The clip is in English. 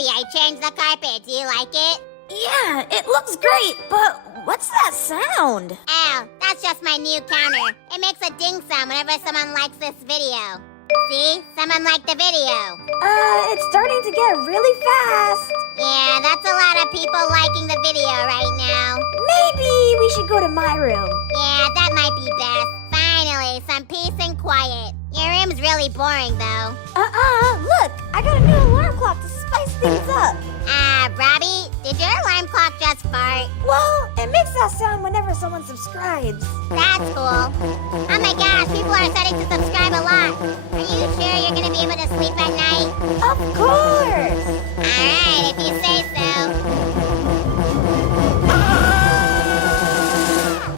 Robbie, I changed the carpet. Do you like it? Yeah, it looks great, but what's that sound? Oh, that's just my new counter. It makes a ding sound whenever someone likes this video. See? Someone liked the video. It's starting to get really fast. Yeah, that's a lot of people liking the video right now. Maybe we should go to my room. Yeah, that might be best. Finally, some peace and quiet. Your room's really boring, though. Look, I got a new alarm clock to spice things up. Robbie, did your alarm clock just fart? Well, it makes that sound whenever someone subscribes. That's cool. Oh my gosh, people are starting to subscribe a lot. Are you sure you're gonna be able to sleep at night? Of course! Alright, if you say